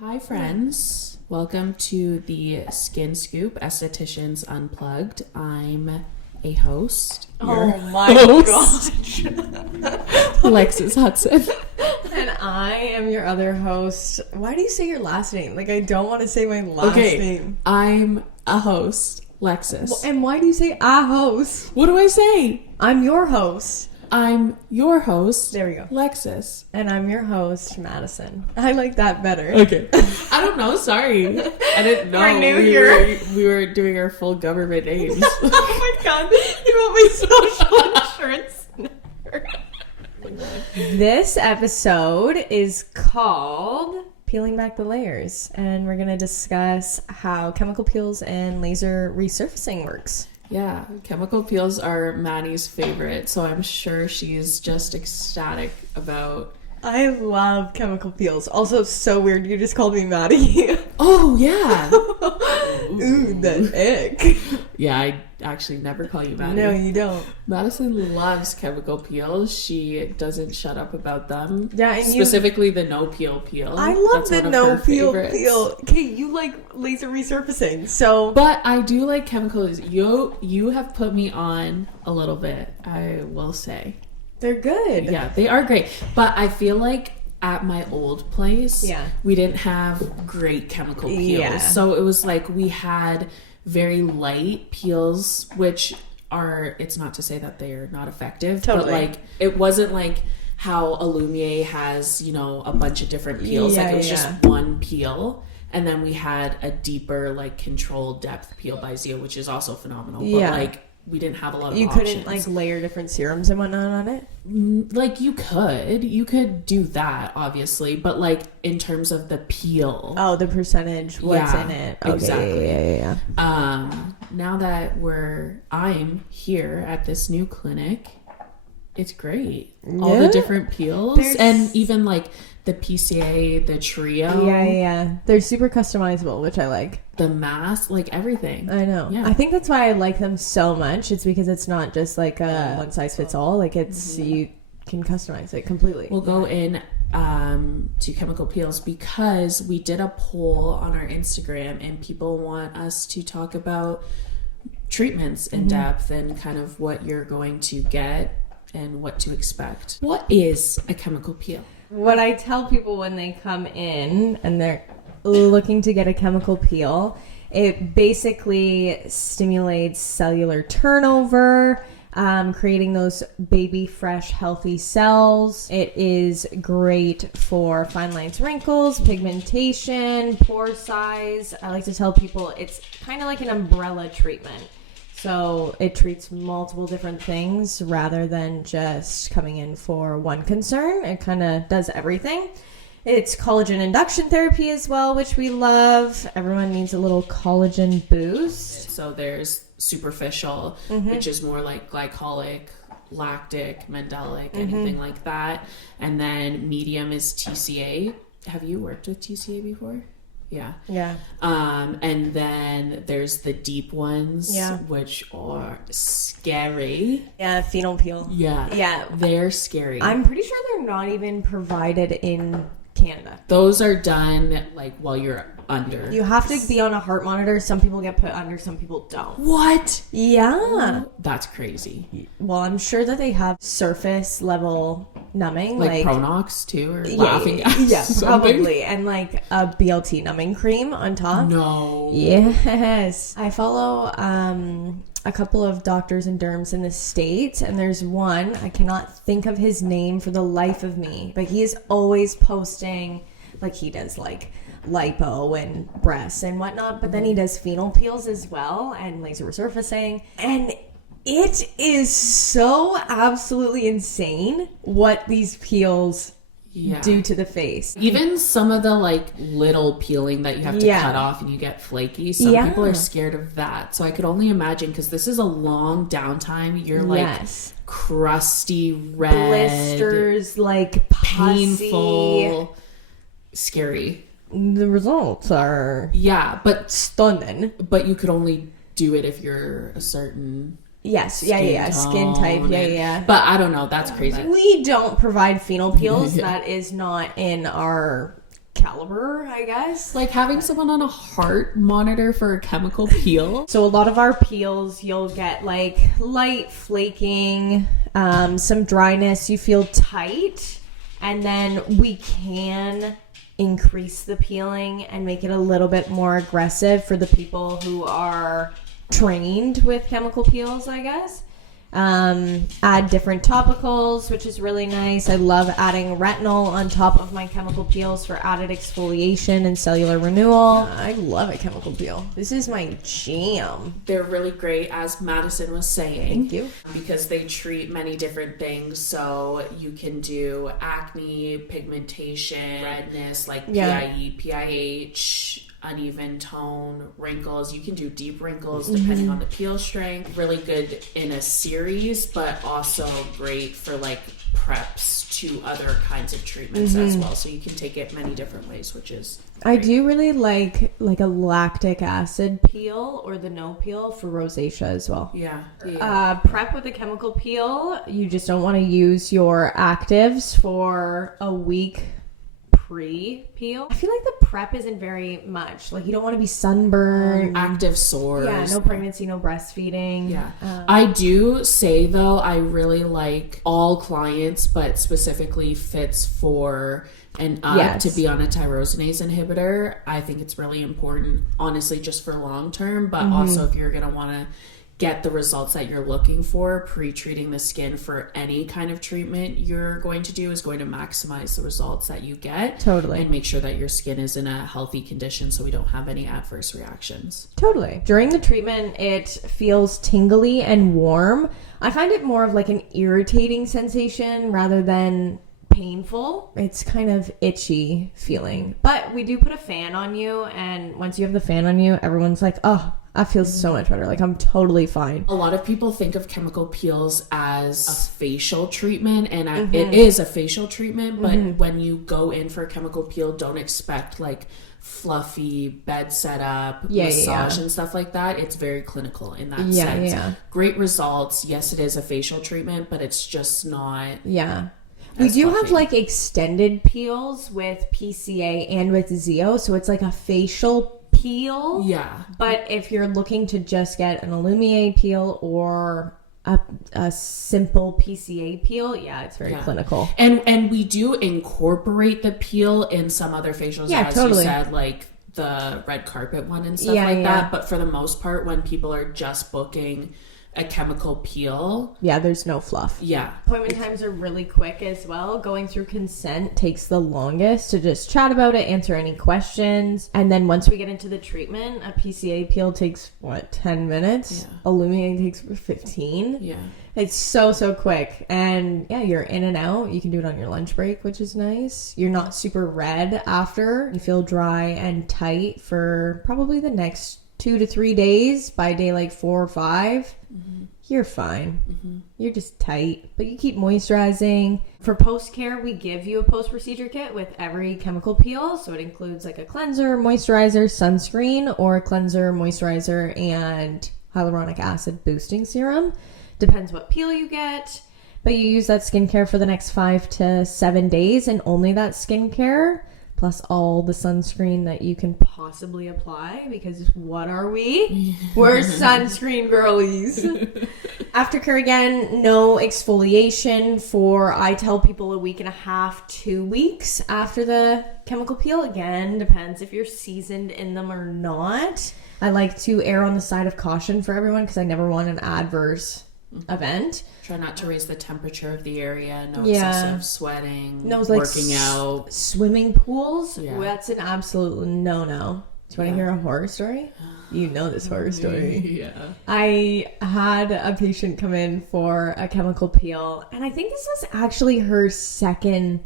Hi friends, welcome to the Skin Scoop Aestheticians Unplugged. I'm a host. Oh my gosh. Alexis Hudson. And I am your other host. Why do you say your last name? Like, I don't want to say my last name. I'm a host, Lexis. And why do you say a host? What do I say? I'm your host. I'm your host. There we go. Lexis. And I'm your host, Madison. I like that better. Okay. I don't know, sorry. I didn't know We're new here. we were doing our full government names. Oh my god. You want my social insurance number? This episode is called Peeling Back the Layers. And we're going to discuss how chemical peels and laser resurfacing works. Yeah, chemical peels are Maddie's favorite, so I'm sure she's just ecstatic about... I love chemical peels. Also, so weird. You just called me Maddie. Oh, yeah. Ooh, the ick. Yeah, I actually never call you Maddie. No, you don't. Madison loves chemical peels. She doesn't shut up about them. Yeah, and specifically the no peel. I love That's the no peel. Okay, you like laser resurfacing, so... But I do like chemicals. You have put me on a little bit, I will say. They're good. Yeah, they are great. But I feel like at my old place, we didn't have great chemical peels. Yeah. So it was like we had very light peels, which are, it's not to say that they're not effective, but like it wasn't like how Illumier has, you know, a bunch of different peels. Like it was just one peel. And then we had a deeper, like, controlled depth peel by Zio, which is also phenomenal. But like, we didn't have a lot of options. You couldn't like layer different serums and whatnot on it? Like you could do that, obviously, but like in terms of the peel. Oh, the percentage, what's in it. Okay, exactly. Yeah. Now that I'm here at this new clinic, it's great. All the different peels and even like the PCA, the trio. Yeah. They're super customizable, which I like. The mask, like everything. I know. Yeah. I think that's why I like them so much. It's because it's not just like a one size fits all. Like it's, you can customize it completely. We'll go in to chemical peels because we did a poll on our Instagram and people want us to talk about treatments in depth and kind of what you're going to get and what to expect. What is a chemical peel? What I tell people when they come in and they're looking to get a chemical peel, it basically stimulates cellular turnover, creating those baby fresh healthy cells. It is great for fine lines, wrinkles, pigmentation, pore size. I like to tell people it's kind of like an umbrella treatment. So it treats multiple different things rather than just coming in for one concern. It kind of does everything. It's collagen induction therapy as well, which we love. Everyone needs a little collagen boost. So there's superficial, which is more like glycolic, lactic, mandelic, anything like that. And then medium is TCA. Have you worked with TCA before? Yeah. And then there's the deep ones, which are scary. Yeah, phenol peel. Yeah. They're scary. I'm pretty sure they're not even provided in Canada. Those are done like while you're under. You have to be on a heart monitor. Some people get put under, some people don't. What? Yeah. That's crazy. Well, I'm sure that they have surface level numbing. Like Pronox too, or laughing gas. Yeah, probably. And like a BLT numbing cream on top. No. Yes. I follow a couple of doctors and derms in the States, and there's one, I cannot think of his name for the life of me, but he is always posting, like he does like lipo and breasts and whatnot, but then he does phenol peels as well and laser resurfacing, and it is so absolutely insane what these peels do to the face. Even some of the like little peeling that you have to cut off and you get flaky, some people are scared of that. So I could only imagine, because this is a long downtime, you're like crusty red blisters, like pussy. Painful, scary. The results are but stunning. But you could only do it if you're a certain skin type. But I don't know, that's crazy. We don't provide phenol peels. That is not in our caliber, I guess. Like having someone on a heart monitor for a chemical peel. So a lot of our peels, you'll get like light flaking, some dryness, you feel tight, and then we can increase the peeling and make it a little bit more aggressive for the people who are trained with chemical peels, I guess. Add different topicals, which is really nice. I love adding retinol on top of my chemical peels for added exfoliation and cellular renewal. I love a chemical peel. This is my jam. They're really great, as Madison was saying. Thank you. Because they treat many different things. So you can do acne, pigmentation, redness, like PIE, PIH, uneven tone, wrinkles. You can do deep wrinkles depending on the peel strength. Really good in a series, but also great for like preps to other kinds of treatments as well. So you can take it many different ways, which is great. I do really like a lactic acid peel or the no peel for rosacea as well. Yeah. Prep with a chemical peel. You just don't want to use your actives for a week pre-peel. I feel like the prep isn't very much. Like, you don't want to be sunburned. Active sores. Yeah, no pregnancy, no breastfeeding. Yeah. I do say, though, I really like all clients, but specifically fits for and up to be on a tyrosinase inhibitor. I think it's really important, honestly, just for long term, but also if you're going to want to get the results that you're looking for, pre-treating the skin for any kind of treatment you're going to do is going to maximize the results that you get. Totally. And make sure that your skin is in a healthy condition so we don't have any adverse reactions. Totally. During the treatment, it feels tingly and warm. I find it more of like an irritating sensation rather than painful. It's kind of itchy feeling. But we do put a fan on you, and once you have the fan on you, everyone's like, oh, I feel so much better. Like, I'm totally fine. A lot of people think of chemical peels as a facial treatment, and it is a facial treatment, but when you go in for a chemical peel, don't expect like fluffy bed setup, massage and stuff like that. It's very clinical in that sense. Great results. Yes, it is a facial treatment, but it's just not... We do have like extended peels with PCA and with Zeo, so it's like a facial peel. Yeah. But if you're looking to just get an Illumier peel or a simple PCA peel, it's very clinical. And we do incorporate the peel in some other facials, as you said, like the red carpet one and stuff that. But for the most part, when people are just booking a chemical peel, there's no fluff. Appointment times are really quick as well. Going through consent takes the longest to just chat about it, answer any questions, and then once we get into the treatment, a PCA peel takes 10 minutes. Illuminating takes 15. It's so quick, and you're in and out. You can do it on your lunch break, which is nice. You're not super red after. You feel dry and tight for probably the next 2 to 3 days. By day like 4 or 5, you're fine. You're just tight, but you keep moisturizing. For post-care, we give you a post-procedure kit with every chemical peel. So it includes like a cleanser, moisturizer, sunscreen, or a cleanser, moisturizer, and hyaluronic acid boosting serum. Depends what peel you get. But you use that skincare for the next 5 to 7 days, and only that skincare, plus all the sunscreen that you can possibly apply, because what are we? We're sunscreen girlies. Aftercare, again, no exfoliation for, I tell people, a week and a half, 2 weeks after the chemical peel. Again, depends if you're seasoned in them or not. I like to err on the side of caution for everyone because I never want an adverse event. Try not to raise the temperature of the area. No excessive sweating. No, like working out. Swimming pools. That's an absolute no-no. Do you want to hear a horror story? You know this horror story. I had a patient come in for a chemical peel, and I think this was actually her second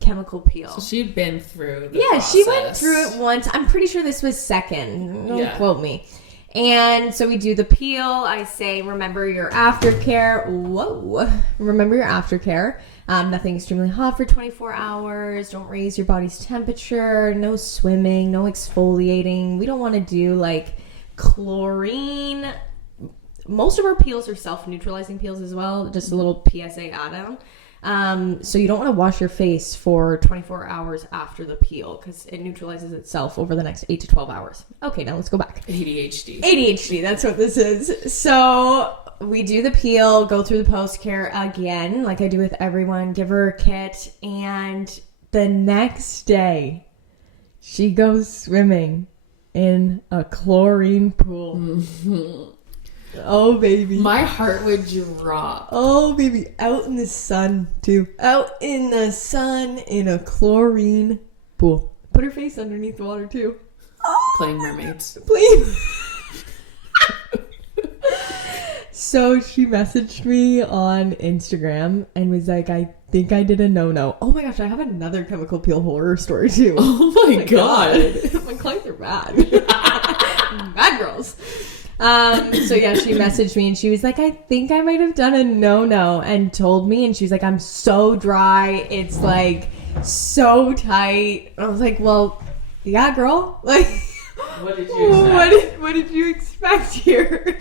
chemical peel. So she'd been through the process. She went through it once. I'm pretty sure this was second. Don't quote me. And so we do the peel. I say, remember your aftercare. Remember your aftercare. Nothing extremely hot for 24 hours. Don't raise your body's temperature. No swimming. No exfoliating. We don't want to do like chlorine. Most of our peels are self-neutralizing peels as well. Just a little PSA add-on. So you don't want to wash your face for 24 hours after the peel because it neutralizes itself over the next 8 to 12 hours. Okay, now let's go back. ADHD, that's what this is. So we do the peel, go through the post-care again, like I do with everyone, give her a kit, and the next day she goes swimming in a chlorine pool. Mm-hmm. Oh, baby. My heart would drop. Oh, baby. Out in the sun, too. Out in the sun in a chlorine pool. Put her face underneath the water, too. Oh. Playing mermaids. So she messaged me on Instagram and was like, I think I did a no-no. Oh my gosh, I have another chemical peel horror story, too. Oh my God. My clients are bad. Bad girls. So yeah, she messaged me and she was like, I think I might have done a no-no, and told me, and she was like, I'm so dry. It's like so tight. And I was like, well, yeah, girl. Like, what did you expect? What did you expect here?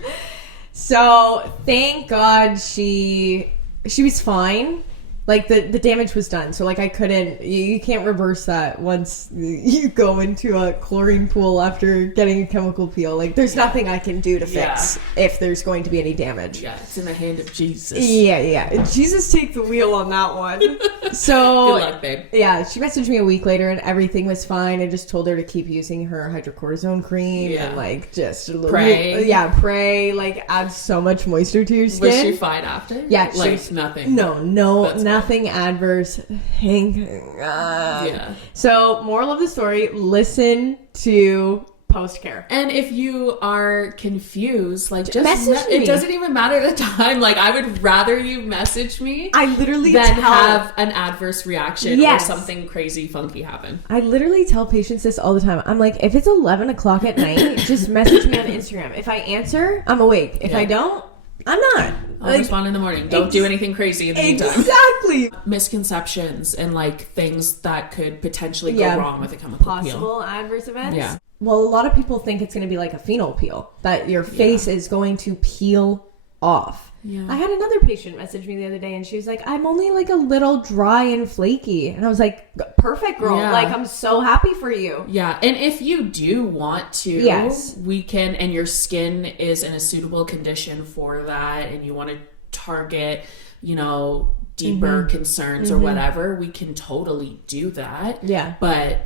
So thank God she was fine. Like the damage was done. So like you can't reverse that once you go into a chlorine pool after getting a chemical peel. Like there's nothing I can do to fix if there's going to be any damage. Yeah, it's in the hand of Jesus. Yeah. Jesus take the wheel on that one. So good luck, babe. Yeah, she messaged me a week later and everything was fine. I just told her to keep using her hydrocortisone cream and like just pray. Pray, like add so much moisture to your skin. Was she fine after? Yeah, like nothing. No, nothing adverse. Thank God. Yeah. So, moral of the story: listen to post-care. And if you are confused, like just message me. It doesn't even matter the time. Like I would rather you message me. I literally than have an adverse reaction or something crazy funky happen. I literally tell patients this all the time. I'm like, if it's 11 o'clock at night, just message me on Instagram. If I answer, I'm awake. If I don't, I'm not. I'll respond in the morning. Don't do anything crazy in the meantime. Exactly. Misconceptions and like things that could potentially go wrong with a chemical peel. Possible adverse events. Yeah. Well, a lot of people think it's going to be like a phenol peel, that your face is going to peel off. Yeah. I had another patient message me the other day and she was like, I'm only like a little dry and flaky. And I was like, perfect, girl. Yeah. Like, I'm so happy for you. Yeah. And if you do want to, we can, and your skin is in a suitable condition for that, and you want to target, deeper concerns or whatever, we can totally do that. Yeah. But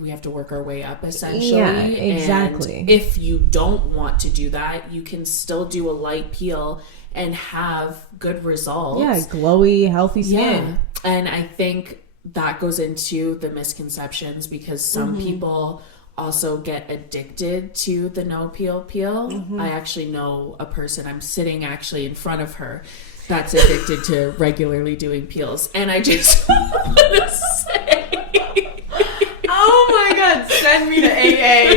we have to work our way up, essentially. Yeah, exactly. And if you don't want to do that, you can still do a light peel and have good results. Yeah, glowy, healthy skin. Yeah. And I think that goes into the misconceptions because some people also get addicted to the no peel. I actually know a person, I'm sitting actually in front of her, that's addicted to regularly doing peels. And I just want to say... Oh my God, send me to AA.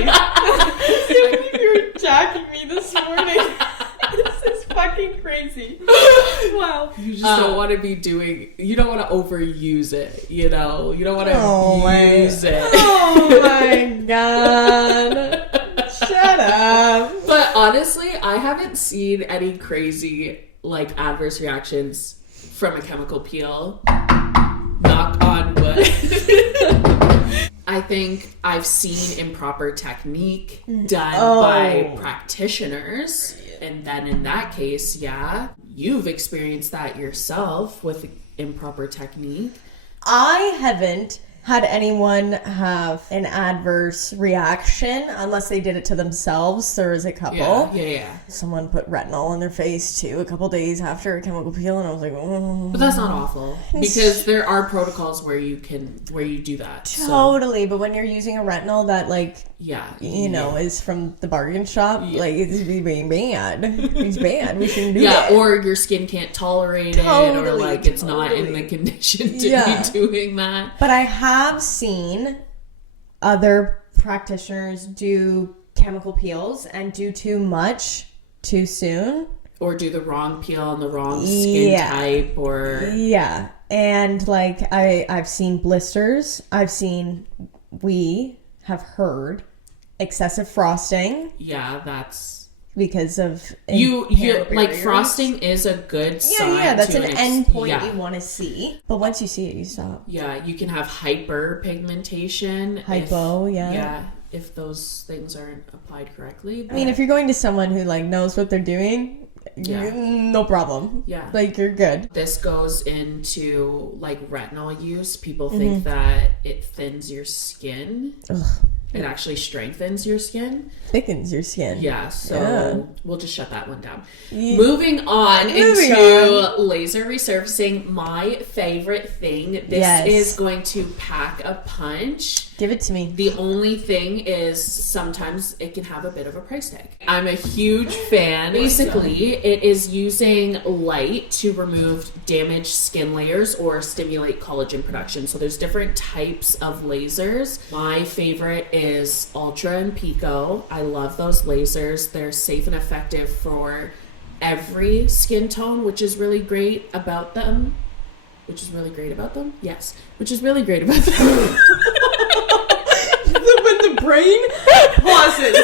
You were attacking me this morning. This is fucking crazy. Wow. You just don't want to be you don't want to overuse it, You don't want to use it. Oh my God. Shut up. But honestly, I haven't seen any crazy, like, adverse reactions from a chemical peel. Knock on wood. I think I've seen improper technique done by practitioners. And then in that case, you've experienced that yourself with improper technique. I haven't had anyone have an adverse reaction unless they did it to themselves. There was a couple. Yeah. Someone put retinol on their face too a couple days after a chemical peel, and I was like, oh. But that's not awful because there are protocols where you do that. Totally, but when you're using a retinol that is from the bargain shop, like it's being bad. It's bad. We shouldn't do that. Or your skin can't tolerate it, or like it's not in the condition to be doing that. But I have seen other practitioners do chemical peels and do too much too soon, or do the wrong peel on the wrong skin type, or and like I've seen blisters. We have heard excessive frosting. Yeah, that's because of you like frosting is a good sign. That's an end point you want to see, but once you see it, you stop. You can have hyperpigmentation, if those things aren't applied correctly. I mean, if you're going to someone who like knows what they're doing, no problem. Like, you're good. This goes into like retinol use. People think that it thins your skin. It actually strengthens your skin. Thickens your skin. We'll just shut that one down. Moving on into laser resurfacing. My favorite thing. This is going to pack a punch. Give it to me. The only thing is sometimes it can have a bit of a price tag. I'm a huge fan. Basically, it is using light to remove damaged skin layers or stimulate collagen production. So there's different types of lasers. My favorite is Ultra and Pico. I love those lasers. They're safe and effective for every skin tone, which is really great about them. Which is really great about them? Yes. Which is really great about them. When the brain pauses.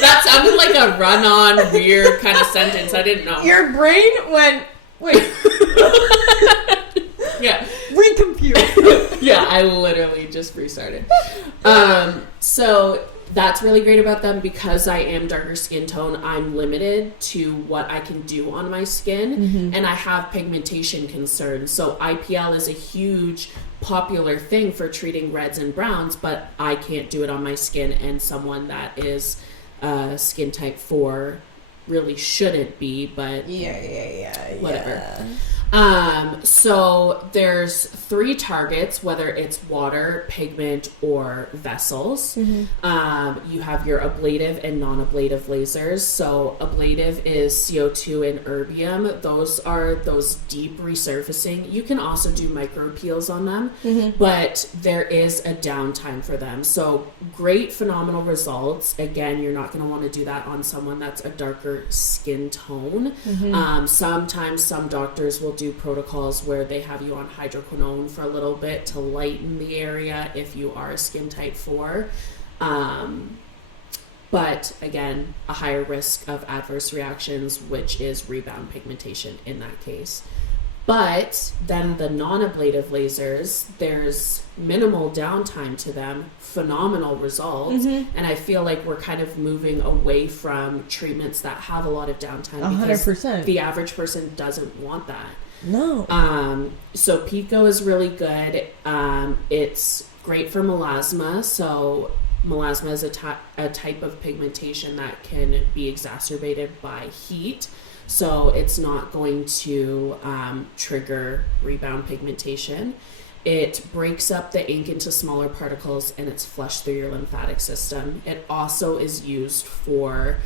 That sounded like a run-on, weird kind of sentence. I didn't know. Your brain went, wait. Recompute. I literally just restarted. So that's really great about them. Because I am darker skin tone, I'm limited to what I can do on my skin, and I have pigmentation concerns. So IPL is a huge popular thing for treating reds and browns, but I can't do it on my skin, and someone that is skin type 4 really shouldn't be, but whatever. So there's 3 targets, whether it's water, pigment, or vessels. You have your ablative and non-ablative lasers. So ablative is CO2 and erbium. Those are those deep resurfacing. You can also do micro peels on them, but there is a downtime for them. So great, phenomenal results. Again, you're not going to want to do that on someone that's a darker skin tone. Sometimes some doctors will do protocols where they have you on hydroquinone for a little bit to lighten the area if you are a skin type 4. But again, a higher risk of adverse reactions, which is rebound pigmentation in that case. But then the non-ablative lasers, there's minimal downtime to them, phenomenal results. And I feel like we're kind of moving away from treatments that have a lot of downtime 100%. The average person doesn't want that. No. So Pico is really good. It's great for melasma. So melasma is a type of pigmentation that can be exacerbated by heat. So it's not going to trigger rebound pigmentation. It breaks up the ink into smaller particles and it's flushed through your lymphatic system. It also is used for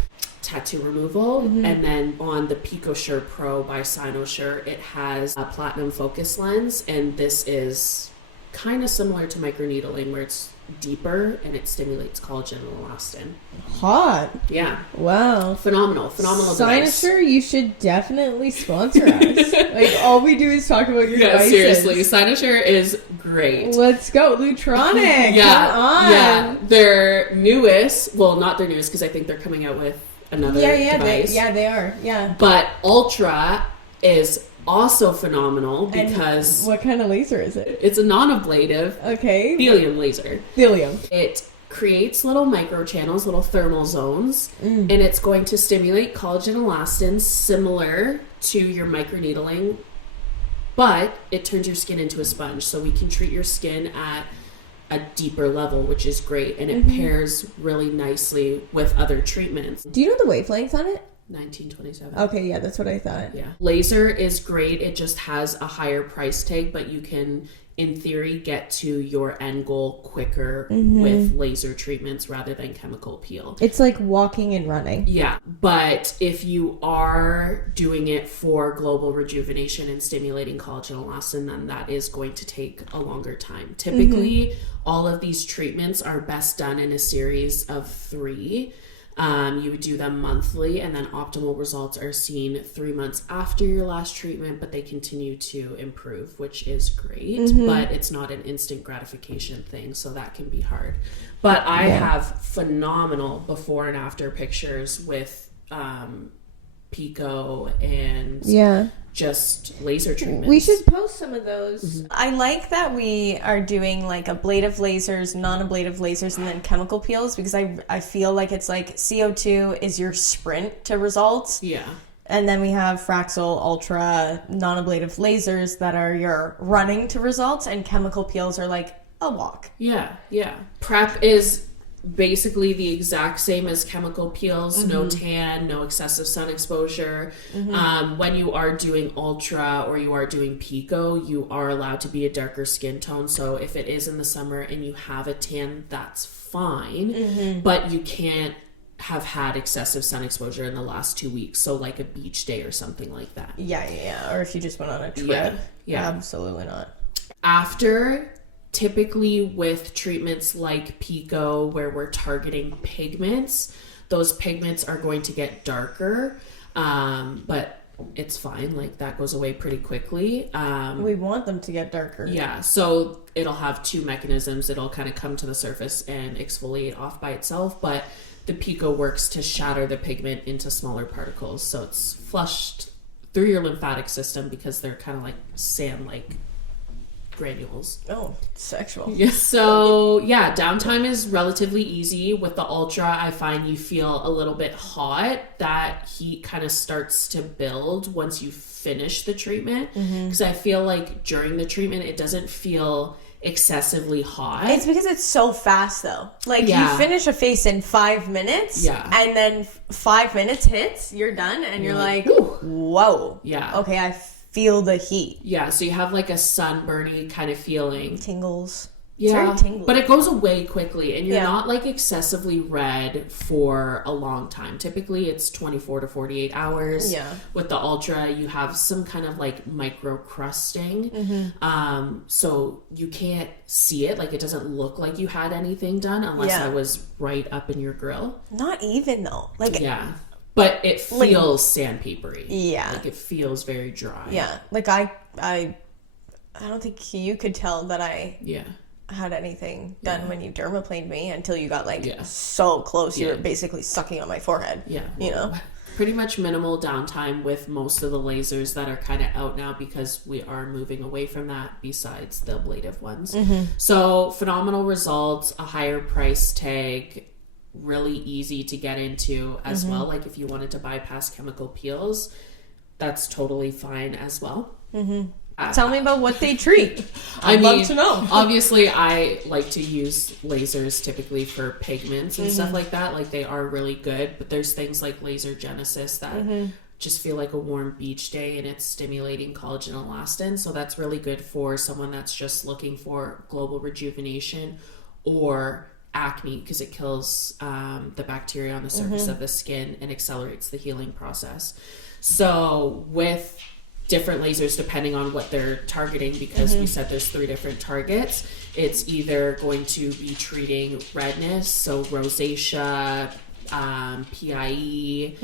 tattoo removal. And then on the PicoSure Pro by Cynosure, it has a platinum focus lens, and this is kind of similar to microneedling, where it's deeper and it stimulates collagen and elastin. Hot. Yeah. Wow. Phenomenal device. Cynosure, you should definitely sponsor us. Like, all we do is talk about your devices. Seriously, Cynosure is great. Let's go. Lutronic. Come on. Yeah. Their newest, well, not their newest, because I think they're coming out with another device. They are. Yeah. But Ultra is also phenomenal because... And what kind of laser is it? It's a non-ablative helium laser. Helium. It creates little microchannels, little thermal zones, and it's going to stimulate collagen and elastin similar to your microneedling, but it turns your skin into a sponge. So we can treat your skin at a deeper level, which is great, and it pairs really nicely with other treatments. Do you know the wavelength on it? 1927. Okay, yeah, that's what I thought. Yeah. Laser is great. It just has a higher price tag, but you can, in theory, get to your end goal quicker with laser treatments rather than chemical peel. It's like walking and running. Yeah, but if you are doing it for global rejuvenation and stimulating collagen and elastin, then that is going to take a longer time. Typically, all of these treatments are best done in a series of 3. You would do them monthly, and then optimal results are seen 3 months after your last treatment, but they continue to improve, which is great. But it's not an instant gratification thing, so that can be hard. But I have phenomenal before and after pictures with Pico and just laser treatments. We should post some of those. I like that we are doing like ablative lasers, non-ablative lasers, and then chemical peels, because I feel like it's like CO2 is your sprint to results. Yeah. And then we have Fraxel Ultra non-ablative lasers that are your running to results, and chemical peels are like a walk. Yeah, yeah. Prep is basically the exact same as chemical peels. No tan, no excessive sun exposure. When you are doing ultra or you are doing pico, you are allowed to be a darker skin tone. So if it is in the summer and you have a tan, that's fine. But you can't have had excessive sun exposure in the last 2 weeks. So like a beach day or something like that. Yeah. Or if you just went on a trip. Yeah. Absolutely not. After, typically with treatments like Pico, where we're targeting pigments, those pigments are going to get darker, but it's fine. Like, that goes away pretty quickly. We want them to get darker. Yeah, so it'll have two mechanisms. It'll kind of come to the surface and exfoliate off by itself, but the Pico works to shatter the pigment into smaller particles, so it's flushed through your lymphatic system because they're kind of like sand-like granules. Oh, sexual. Yeah, so yeah, downtime is relatively easy. With the ultra, I find you feel a little bit hot. That heat kind of starts to build once you finish the treatment, because I feel like during the treatment it doesn't feel excessively hot. It's because it's so fast though. Like you finish a face in 5 minutes, and then 5 minutes hits, you're done, and you're like, whoa. Yeah. Okay, I feel the heat. Yeah, so you have like a sunburny kind of feeling. Tingles. Yeah, it's very tingly. But it goes away quickly, and you're not like excessively red for a long time. Typically it's 24 to 48 hours. Yeah. With the ultra, you have some kind of like micro crusting. So you can't see it. Like, it doesn't look like you had anything done unless I was right up in your grill. Not even though. Like, yeah. But it feels sandpapery. Yeah. Like, it feels very dry. Yeah. Like I don't think you could tell that I had anything done when you dermaplaned me until you got like so close. You were basically sucking on my forehead. Yeah. You know? Pretty much minimal downtime with most of the lasers that are kind of out now, because we are moving away from that, besides the ablative ones. So phenomenal results, a higher price tag, really easy to get into as well. Like, if you wanted to bypass chemical peels, that's totally fine as well. Tell me about what they treat. I'd love to know. Obviously, I like to use lasers typically for pigments and stuff like that. Like, they are really good, but there's things like laser genesis that just feel like a warm beach day, and it's stimulating collagen elastin. So that's really good for someone that's just looking for global rejuvenation or acne, because it kills the bacteria on the surface of the skin and accelerates the healing process. So with different lasers, depending on what they're targeting, because we said there's 3 different targets, it's either going to be treating redness, so rosacea, PIE,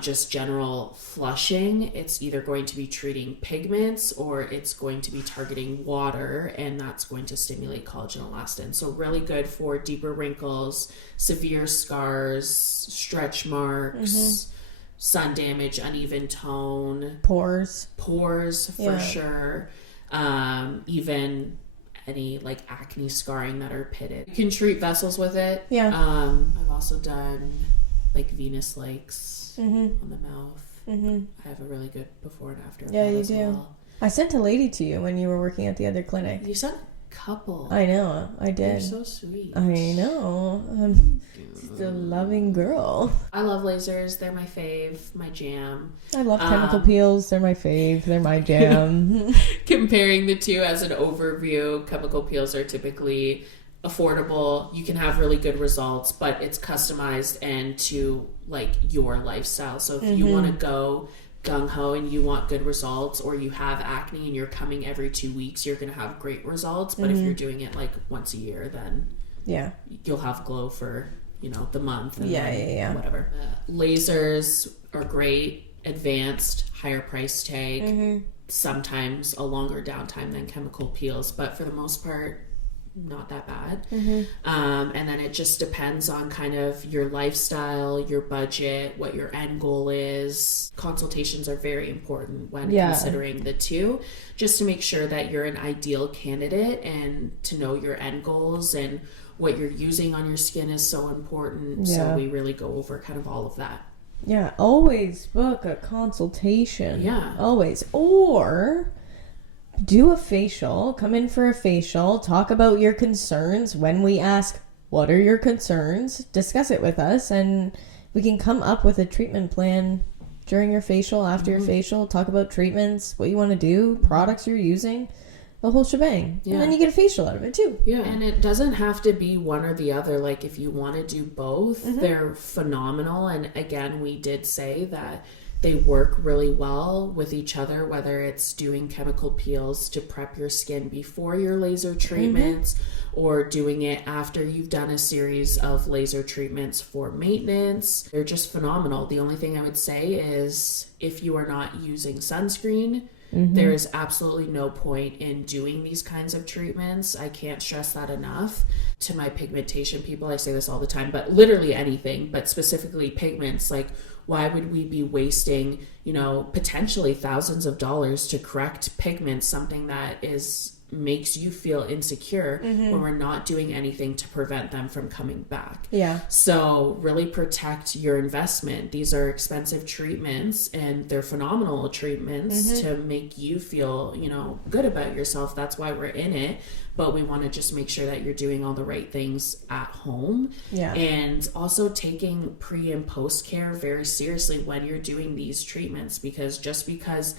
just general flushing. It's either going to be treating pigments, or it's going to be targeting water, and that's going to stimulate collagen elastin. So really good for deeper wrinkles, severe scars, stretch marks, sun damage, uneven tone, pores for sure, even any like acne scarring that are pitted. You can treat vessels with it. I've also done like Venus lakes on the mouth. I have a really good before and after. Yeah, you do. Well. I sent a lady to you when you were working at the other clinic. You sent a couple. I know, I did. You're so sweet. I know. I'm just a loving girl. I love lasers. They're my fave, my jam. I love chemical peels. They're my fave. They're my jam. Comparing the two as an overview, chemical peels are typically affordable. You can have really good results, but it's customized and to like your lifestyle. So if you want to go gung-ho and you want good results, or you have acne and you're coming every 2 weeks, you're going to have great results. But if you're doing it like once a year, then you'll have glow for the month. And whatever. Lasers are great, advanced, higher price tag, sometimes a longer downtime than chemical peels, but for the most part, not that bad. And then it just depends on kind of your lifestyle, your budget, what your end goal is. Consultations are very important when considering the two, just to make sure that you're an ideal candidate, and to know your end goals and what you're using on your skin is so important. So we really go over kind of all of that. Yeah, always book a consultation. Yeah. Always. Or do a facial, come in for a facial, talk about your concerns. When we ask, what are your concerns? Discuss it with us, and we can come up with a treatment plan during your facial, after your facial, talk about treatments, what you want to do, products you're using, the whole shebang. And then you get a facial out of it too. Yeah, and it doesn't have to be one or the other. Like, if you want to do both, they're phenomenal. And again, we did say that they work really well with each other, whether it's doing chemical peels to prep your skin before your laser treatments, or doing it after you've done a series of laser treatments for maintenance. They're just phenomenal. The only thing I would say is, if you are not using sunscreen, there is absolutely no point in doing these kinds of treatments. I can't stress that enough. To my pigmentation people, I say this all the time, but literally anything, but specifically pigments, like, why would we be wasting, potentially thousands of dollars to correct pigments, something that makes you feel insecure, when we're not doing anything to prevent them from coming back. Yeah. So really protect your investment. These are expensive treatments, and they're phenomenal treatments to make you feel, good about yourself. That's why we're in it. But we want to just make sure that you're doing all the right things at home. Yeah. And also taking pre and post care very seriously when you're doing these treatments, because just because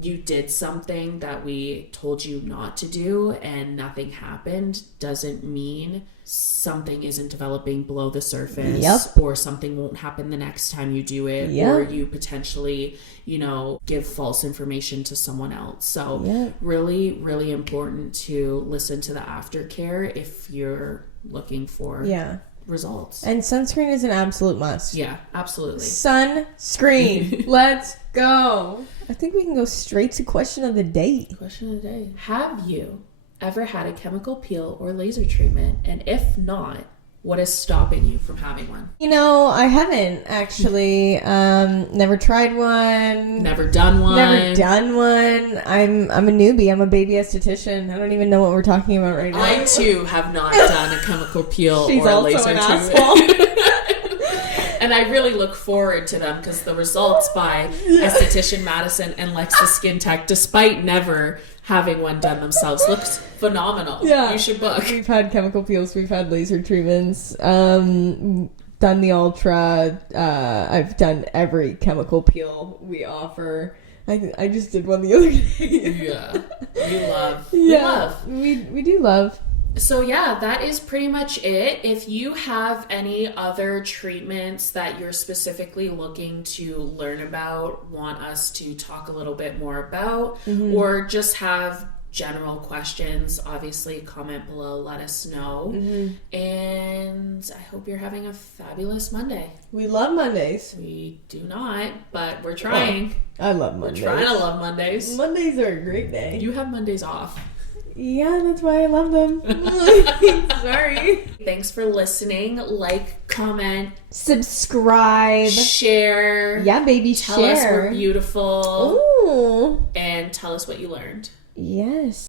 you did something that we told you not to do and nothing happened doesn't mean something isn't developing below the surface, or something won't happen the next time you do it, or you potentially, give false information to someone else. So really, really important to listen to the aftercare if you're looking for results. And sunscreen is an absolute must. Yeah, absolutely. Sunscreen. Let's go. I think we can go straight to question of the day. Question of the day. Have you ever had a chemical peel or laser treatment? And if not, what is stopping you from having one? I haven't actually. Never tried one. Never done one. I'm a newbie. I'm a baby esthetician. I don't even know what we're talking about right now. I too have not done a chemical peel or a laser treatment. Asshole. And I really look forward to them, because the results by Esthetician Madison and Lexa Skin Tech, despite never having one done themselves, looks phenomenal. Yeah. You should book. We've had chemical peels. We've had laser treatments. Done the Ultra. I've done every chemical peel we offer. I just did one the other day. Yeah. We do love. So yeah, that is pretty much it. If you have any other treatments that you're specifically looking to learn about, want us to talk a little bit more about, or just have general questions, obviously comment below, let us know. And I hope you're having a fabulous Monday. We love Mondays. We do not, but we're trying. I love Mondays. We're trying to love Mondays. Mondays are a great day. You have Mondays off. Yeah, that's why I love them. Sorry. Thanks for listening. Like, comment, subscribe, share. Yeah, baby, tell us we're beautiful. Ooh. And tell us what you learned. Yes.